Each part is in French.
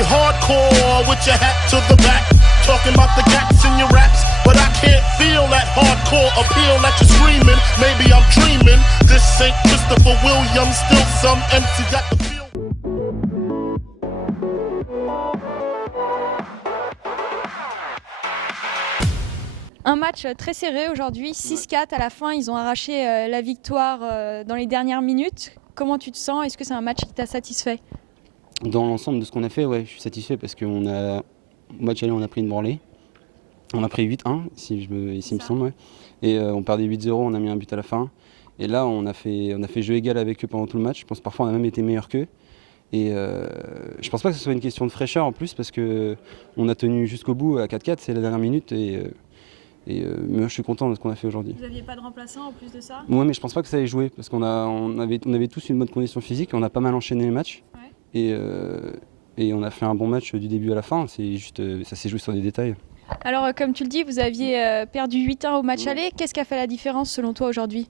be hardcore with your hat to the back, talking about the cats in your raps, but I can't feel that hardcore appeal that you're screaming. Maybe I'm dreaming. This ain't Christopher Williams, still some MC got the feel. Un match très serré aujourd'hui, 6-4 à la fin, ils ont arraché la victoire dans les dernières minutes. Comment tu te sens? Est-ce que c'est un match qui t'a satisfait? Dans l'ensemble de ce qu'on a fait, ouais, je suis satisfait parce qu'au match aller, on a pris une branlée. On a pris 8-1, ici il me semble. Ouais. Et on perdait 8-0, on a mis un but à la fin. Et là, on a fait jeu égal avec eux pendant tout le match. Je pense que parfois on a même été meilleur qu'eux. Et je pense pas que ce soit une question de fraîcheur en plus parce qu'on a tenu jusqu'au bout à 4-4, c'est la dernière minute. Mais je suis content de ce qu'on a fait aujourd'hui. Vous n'aviez pas de remplaçant en plus de ça? Ouais, mais je pense pas que ça ait joué parce qu'on avait tous une bonne condition physique, on a pas mal enchaîné les matchs. Ouais. Et on a fait un bon match du début à la fin, c'est juste, ça s'est joué sur des détails. Alors comme tu le dis, vous aviez perdu 8-1 au match aller. Qu'est-ce qui a fait la différence selon toi aujourd'hui?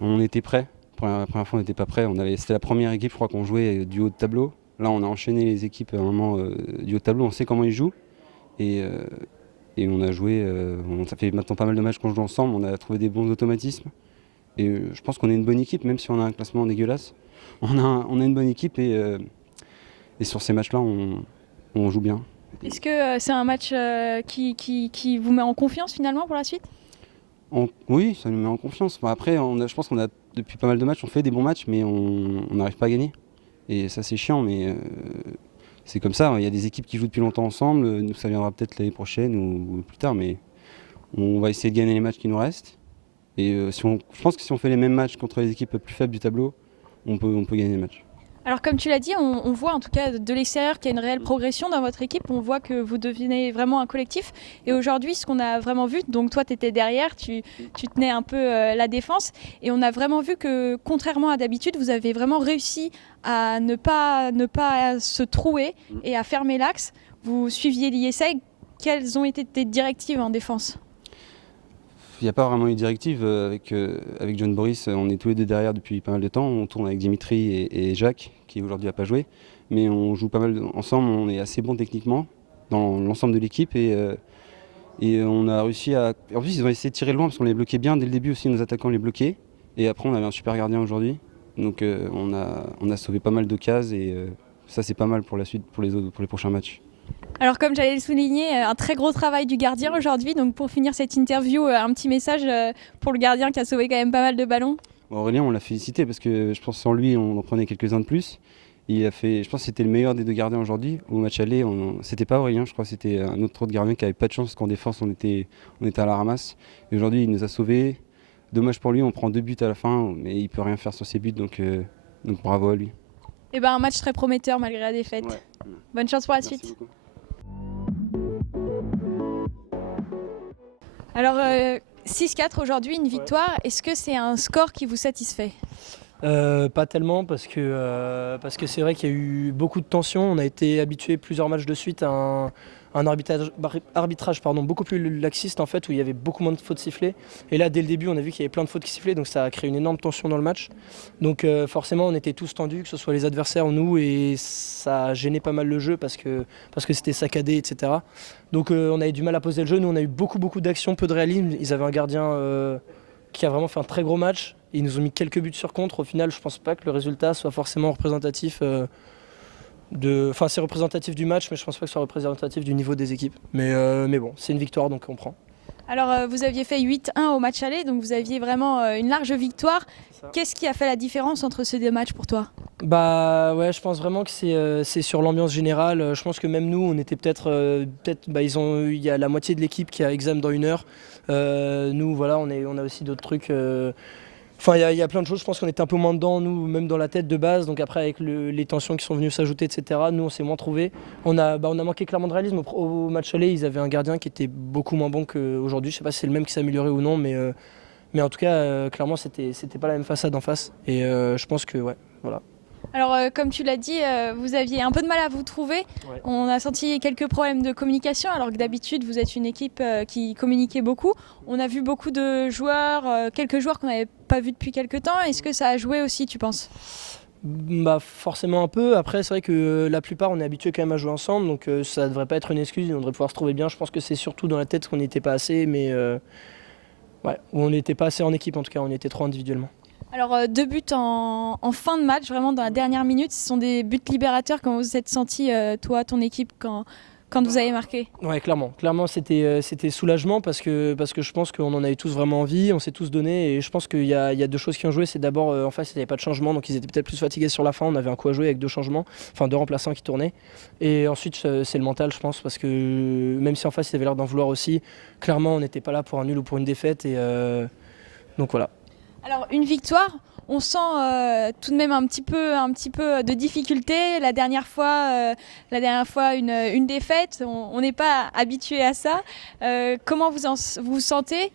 On était prêts. La première fois on n'était pas prêts. C'était la première équipe je crois qu'on jouait du haut de tableau. Là on a enchaîné les équipes à un moment du haut de tableau, on sait comment ils jouent. Et on a joué, ça fait maintenant pas mal de matchs qu'on joue ensemble, on a trouvé des bons automatismes. Et je pense qu'on est une bonne équipe, même si on a un classement dégueulasse. On a une bonne équipe et sur ces matchs-là, on joue bien. Est-ce que c'est un match qui vous met en confiance finalement pour la suite? Oui, ça nous met en confiance. Après, je pense qu'on a depuis pas mal de matchs, on fait des bons matchs, mais on n'arrive pas à gagner. Et ça c'est chiant, mais c'est comme ça. Il y a des équipes qui jouent depuis longtemps ensemble. Nous, ça viendra peut-être l'année prochaine ou plus tard, mais on va essayer de gagner les matchs qui nous restent. Et je pense que si on fait les mêmes matchs contre les équipes plus faibles du tableau, on peut gagner les matchs. Alors comme tu l'as dit, on voit en tout cas de l'extérieur qu'il y a une réelle progression dans votre équipe. On voit que vous devenez vraiment un collectif. Et aujourd'hui, ce qu'on a vraiment vu, donc toi tu étais derrière, tu tenais un peu la défense. Et on a vraiment vu que contrairement à d'habitude, vous avez vraiment réussi à ne pas se trouer et à fermer l'axe. Vous suiviez l'ISA. Quelles ont été tes directives en défense? Il n'y a pas vraiment eu de directive. Avec John Boris, on est tous les deux derrière depuis pas mal de temps. On tourne avec Dimitri et Jacques, qui aujourd'hui n'a pas joué. Mais on joue pas mal ensemble, on est assez bons techniquement dans l'ensemble de l'équipe. Et on a réussi à... En plus, ils ont essayé de tirer loin parce qu'on les bloquait bien. Dès le début aussi, nos attaquants les bloquaient. Et après, on avait un super gardien aujourd'hui. Donc on a sauvé pas mal d'occasions et ça, c'est pas mal pour la suite, pour les prochains matchs. Alors comme j'allais le souligner, un très gros travail du gardien aujourd'hui. Donc pour finir cette interview, un petit message pour le gardien qui a sauvé quand même pas mal de ballons. Aurélien, on l'a félicité parce que je pense que sans lui, on en prenait quelques-uns de plus. Je pense que c'était le meilleur des deux gardiens aujourd'hui. Au match aller, c'était pas Aurélien, je crois que c'était un autre gardien qui avait pas de chance parce qu'en défense, on était à la ramasse. Et aujourd'hui, il nous a sauvés. Dommage pour lui, on prend 2 buts à la fin, mais il peut rien faire sur ses buts, donc bravo à lui. Et un match très prometteur malgré la défaite. Ouais. Bonne chance pour la suite. Beaucoup. Alors 6-4 aujourd'hui, une victoire. Est-ce que c'est un score qui vous satisfait? Pas tellement parce que c'est vrai qu'il y a eu beaucoup de tensions. On a été habitué plusieurs matchs de suite à un arbitrage beaucoup plus laxiste en fait, où il y avait beaucoup moins de fautes sifflées. Et là, dès le début, on a vu qu'il y avait plein de fautes qui sifflaient, donc ça a créé une énorme tension dans le match. Donc forcément, on était tous tendus, que ce soit les adversaires ou nous, et ça a gêné pas mal le jeu parce que c'était saccadé, etc. Donc on a eu du mal à poser le jeu. Nous, on a eu beaucoup d'actions, peu de réalisme. Ils avaient un gardien qui a vraiment fait un très gros match. Ils nous ont mis quelques buts sur contre. Au final, je pense pas que le résultat soit forcément représentatif c'est représentatif du match, mais je pense pas que ce soit représentatif du niveau des équipes. Mais bon, c'est une victoire, donc on prend. Alors, vous aviez fait 8-1 au match aller, donc vous aviez vraiment une large victoire. Qu'est-ce qui a fait la différence entre ces deux matchs pour toi? Ouais, je pense vraiment que c'est sur l'ambiance générale. Je pense que même nous, on était il y a la moitié de l'équipe qui a examen dans 1 heure. Nous, voilà, on a aussi d'autres trucs. Enfin, il y a plein de choses, je pense qu'on était un peu moins dedans, nous, même dans la tête de base. Donc après, avec les tensions qui sont venues s'ajouter, etc., nous, on s'est moins trouvés. On a manqué clairement de réalisme. Au match aller, ils avaient un gardien qui était beaucoup moins bon qu'aujourd'hui. Je sais pas si c'est le même qui s'est amélioré ou non, mais en tout cas, clairement, c'était pas la même façade en face. Et je pense que, ouais, voilà. Alors, comme tu l'as dit, vous aviez un peu de mal à vous trouver. Ouais. On a senti quelques problèmes de communication, alors que d'habitude, vous êtes une équipe qui communiquait beaucoup. On a vu beaucoup de joueurs, quelques joueurs qu'on n'avait pas vus depuis quelques temps. Est-ce que ça a joué aussi, tu penses ? Bah forcément un peu. Après c'est vrai que la plupart on est habitués quand même à jouer ensemble, donc ça ne devrait pas être une excuse, on devrait pouvoir se trouver bien. Je pense que c'est surtout dans la tête qu'on n'était pas assez, mais ouais, on n'était pas assez en équipe en tout cas, on était trop individuellement. Alors, 2 buts en fin de match, vraiment dans la dernière minute, ce sont des buts libérateurs. Comment vous êtes senti, toi, ton équipe, quand vous avez marqué? Ouais, clairement. Clairement, c'était soulagement parce que je pense qu'on en avait tous vraiment envie, on s'est tous donné et je pense qu'il y a deux choses qui ont joué. C'est d'abord, en face, il n'y avait pas de changement, donc ils étaient peut-être plus fatigués sur la fin. On avait un coup à jouer avec deux changements, enfin deux remplaçants qui tournaient. Et ensuite, c'est le mental, je pense, parce que même si en face, ils avaient l'air d'en vouloir aussi, clairement, on n'était pas là pour un nul ou pour une défaite. Et donc voilà. Alors, une victoire, on sent tout de même un petit peu de difficulté. La dernière fois, une défaite, on n'est pas habitué à ça. Comment vous sentez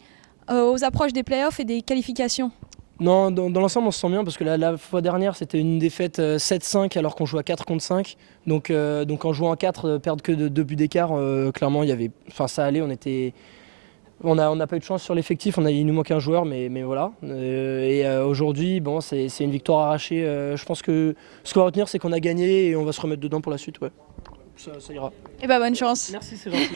aux approches des playoffs et des qualifications? Non, dans l'ensemble, on se sent bien parce que la fois dernière, c'était une défaite 7-5 alors qu'on jouait à 4 contre 5. Donc en jouant à 4, perdre que de 2 buts d'écart, clairement, ça allait. On n'a pas eu de chance sur l'effectif, il nous manque un joueur, mais voilà. Aujourd'hui, bon, c'est une victoire arrachée. Je pense que ce qu'on va retenir, c'est qu'on a gagné et on va se remettre dedans pour la suite. Ouais. Ça ira. Eh ben, bonne chance. Merci, c'est gentil.